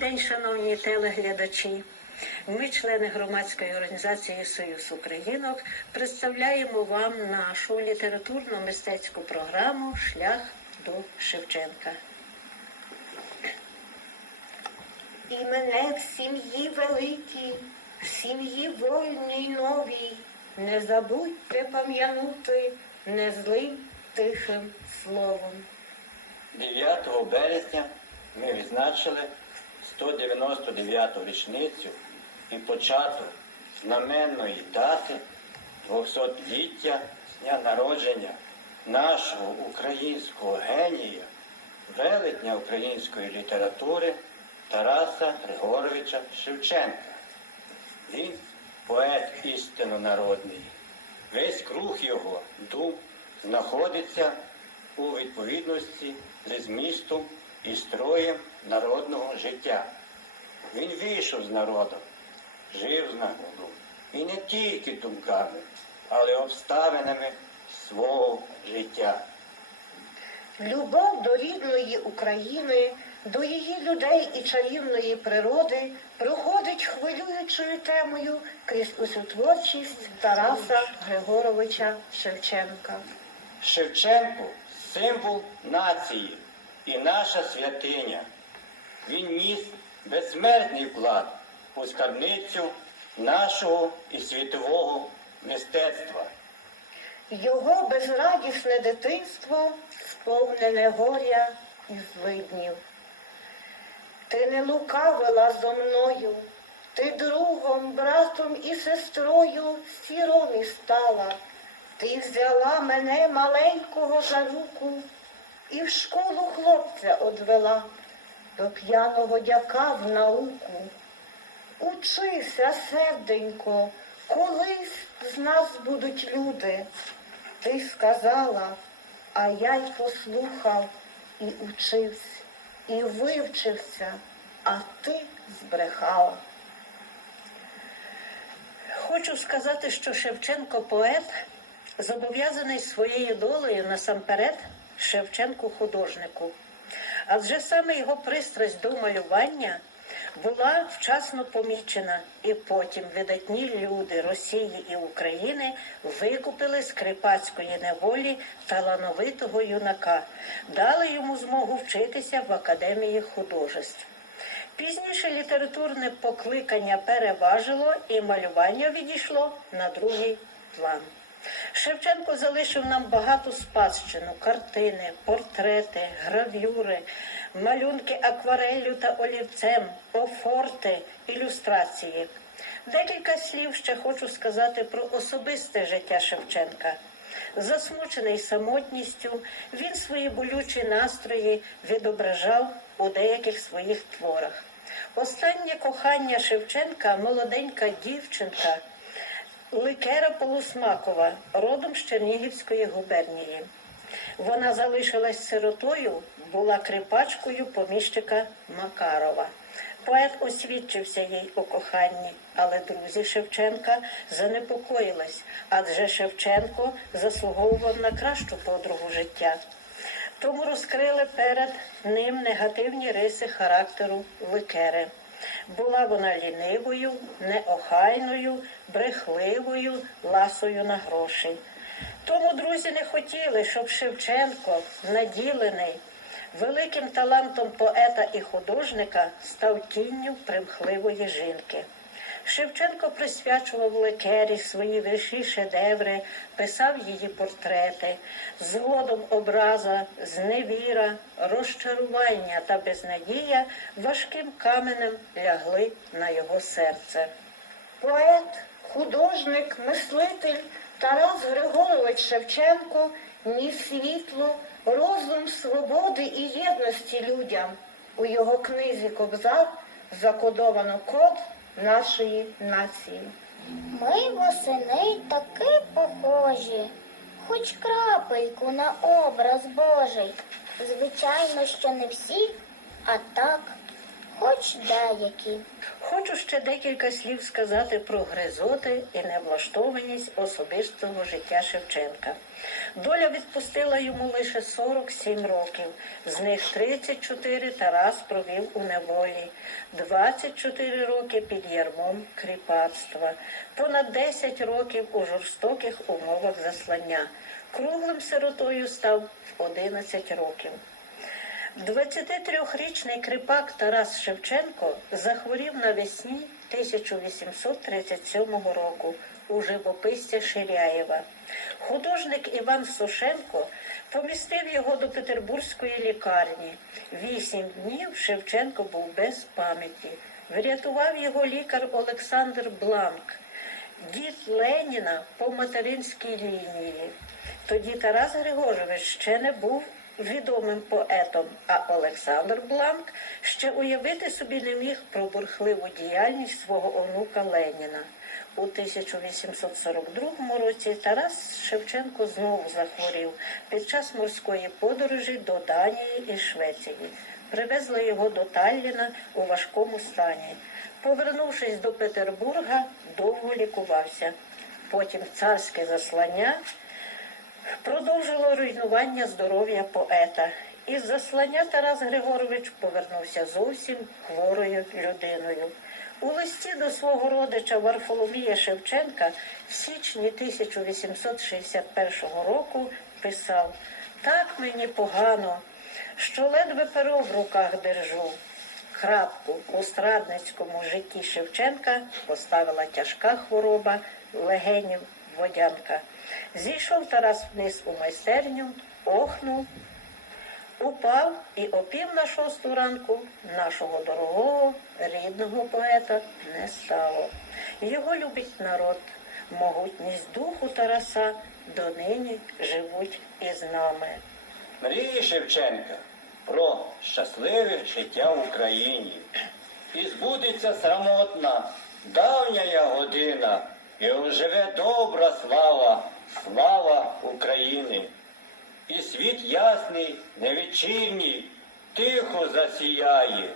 день, шановні телеглядачі. Ми, члени громадської організації Союз Українок, представляємо вам нашу літературно-мистецьку програму Шлях до Шевченка. І мене в сім'ї великій, в сім'ї вольній новій, не забудьте пам'янути незлим тихим словом. 9 березня ми відзначили 199-ту річницю і початок знаменної дати 200-ліття з дня народження нашого українського генія, велетня української літератури Тараса Григоровича Шевченка. Він поет істинно народний. Весь круг його дум знаходиться у відповідності з змістом і строєм народного життя. Він вийшов з народом, жив з народом і не тільки думками, але обставинами свого життя. Любов до рідної України, до її людей і чарівної природи проходить хвилюючою темою крізь усю творчість Тараса Григоровича Шевченка. Шевченко символ нації і наша святиня. Він ніс безсмертний вклад у скарбницю нашого і світового мистецтва. Його безрадісне дитинство сповнене горя і злиднів. Ти не лукавила зо мною, ти другом, братом і сестрою сіромі стала. Ти взяла мене маленького за руку і в школу хлопця одвела до п'яного дяка в науку. Учися, серденько, колись з нас будуть люди. Ти сказала, а я й послухав і учився, і вивчився, а ти збрехала. Хочу сказати, що Шевченко поет зобов'язаний своєю долею насамперед Шевченку художнику. Адже саме його пристрасть до малювання була вчасно помічена, і потім видатні люди Росії і України викупили з кріпацької неволі талановитого юнака, дали йому змогу вчитися в академії художеств. Пізніше літературне покликання переважило і малювання відійшло на другий план. Шевченко залишив нам багату спадщину, картини, портрети, гравюри, малюнки аквареллю та олівцем, офорти, ілюстрації. Декілька слів ще хочу сказати про особисте життя Шевченка. Засмучений самотністю, він свої болючі настрої відображав у деяких своїх творах. Останнє кохання Шевченка молоденька дівчинка Ликера Полусмакова, родом з Чернігівської губернії. Вона залишилась сиротою, була крипачкою поміщика Макарова. Поет освідчився їй у коханні, але друзі Шевченка занепокоїлись, адже Шевченко заслуговував на кращу подругу життя. Тому розкрили перед ним негативні риси характеру Ликери. Була вона лінивою, неохайною, брехливою, ласою на гроші. Тому друзі не хотіли, щоб Шевченко, наділений великим талантом поета і художника, став тінню примхливої жінки. Шевченко присвячував Лекері свої вірші шедеври, писав її портрети. Згодом образа, зневіра, розчарування та безнадія важким каменем лягли на його серце. Поет, художник, мислитель Тарас Григорович Шевченко ніс світло, розум свободи і єдності людям. У його книзі Кобзар закодовано код нашої нації. Ми восени таки похожі, хоч крапельку на образ Божий. Звичайно, що не всі, а так, хоч деякі. Хочу ще декілька слів сказати про гризоти і невлаштованість особистого життя Шевченка. Доля відпустила йому лише 47 років, з них 34 Тарас провів у неволі, 24 роки під ярмом кріпацтва, понад 10 років у жорстоких умовах заслання. Круглим сиротою став в 11 років. 23-річний крипак Тарас Шевченко захворів навесні 1837 року у живописця Ширяєва. Художник Іван Сушенко помістив його до Петербурзької лікарні. Вісім днів Шевченко був без пам'яті. Врятував його лікар Олександр Бланк, дід Леніна по материнській лінії. Тоді Тарас Григорович ще не був відомим поетом, а Олександр Бланк ще уявити собі не міг про бурхливу діяльність свого онука Леніна. У 1842 році Тарас Шевченко знову захворів під час морської подорожі до Данії і Швеції. Привезли його до Талліна у важкому стані. Повернувшись до Петербурга, довго лікувався. Потім царське заслання продовжило руйнування здоров'я поета. Із заслання Тарас Григорович повернувся зовсім хворою людиною. У листі до свого родича Варфоломія Шевченка в січні 1861 року писав Так мені погано, що ледве перо в руках держу. Крапку у страдницькому житті Шевченка поставила тяжка хвороба легенів водянка. Зійшов Тарас вниз у майстерню, охнув, упав і о пів на шосту ранку нашого дорогого рідного поета не стало. Його любить народ. Могутність духу Тараса донині живуть із нами. Мрії Шевченка про щасливе життя в Україні. І збудеться срамотна давня година, і оживе добра слава, слава України. І світ ясний, невечірній, тихо засіяє.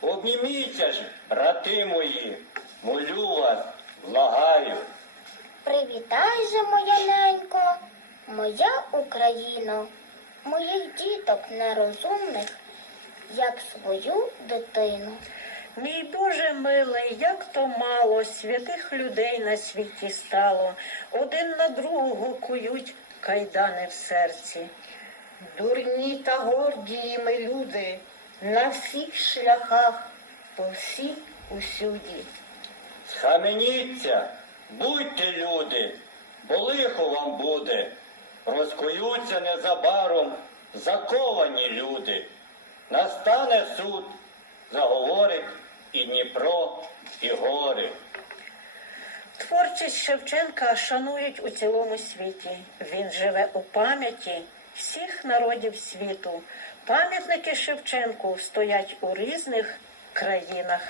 Обніміться ж, брати мої, молю вас, благаю. Привітай же, моя ненько, моя Україно, моїх діток нерозумних, як свою дитину. Мій Боже милий, як то мало святих людей на світі стало, один на другого кують кайдани в серці. Дурні та горді ми люди на всіх шляхах, по всій усюді. Схаменіться, будьте люди, бо лихо вам буде. Розкуються незабаром заковані люди. Настане суд, заговорить і Дніпро, і гори. Творчість Шевченка шанують у цілому світі. Він живе у пам'яті всіх народів світу. Пам'ятники Шевченку стоять у різних країнах.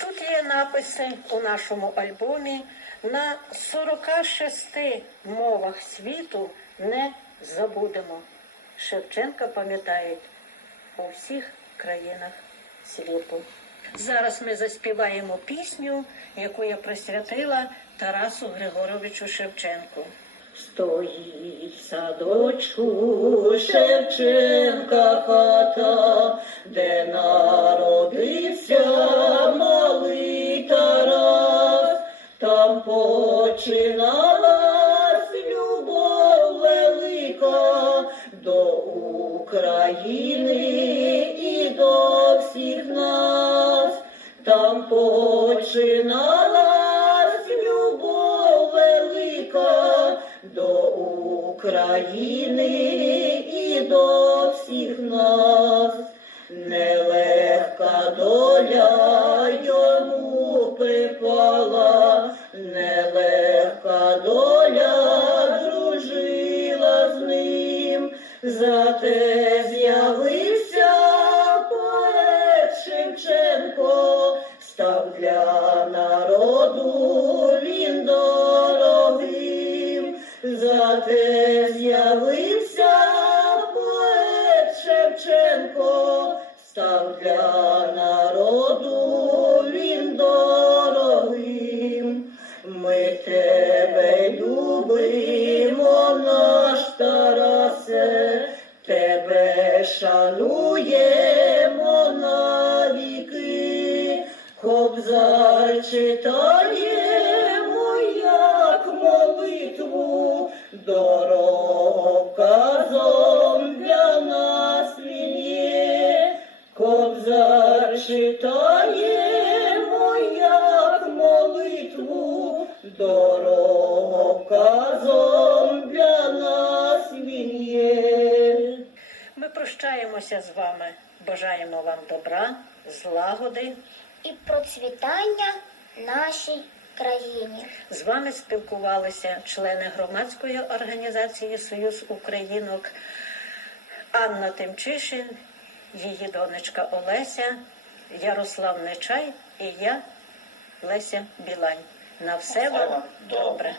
Тут є написи у нашому альбомі на 46 мовах світу не забудемо. Шевченка пам'ятають у всіх країнах світу. Зараз ми заспіваємо пісню, яку я присвятила Тарасу Григоровичу Шевченку. Стоїть садочку Шевченка хата, де народився малий Тарас, там починалась любов велика до України там починалась любов велика до України і до всіх нас. Нелегка доля йому припала, нелегка доля дружила з ним, зате з'явився поет Шевченко, став для народу він дорогим, за те з'явився поет Шевченко, став для народу він дорогим, ми тебе любимо, наш Тарасе, тебе шанує. Читаємо, як молитву, дороговказом для нас він є. Кобзар читаємо, як молитву, дороговказом для нас він є. Ми прощаємося з вами, бажаємо вам добра, злагоди. і процвітання нашій країні. З вами спілкувалися члени громадської організації Союз Українок Анна Тимчишин, її донечка Олеся, Ярослав Нечай і я, Леся Білань. На все вам добре.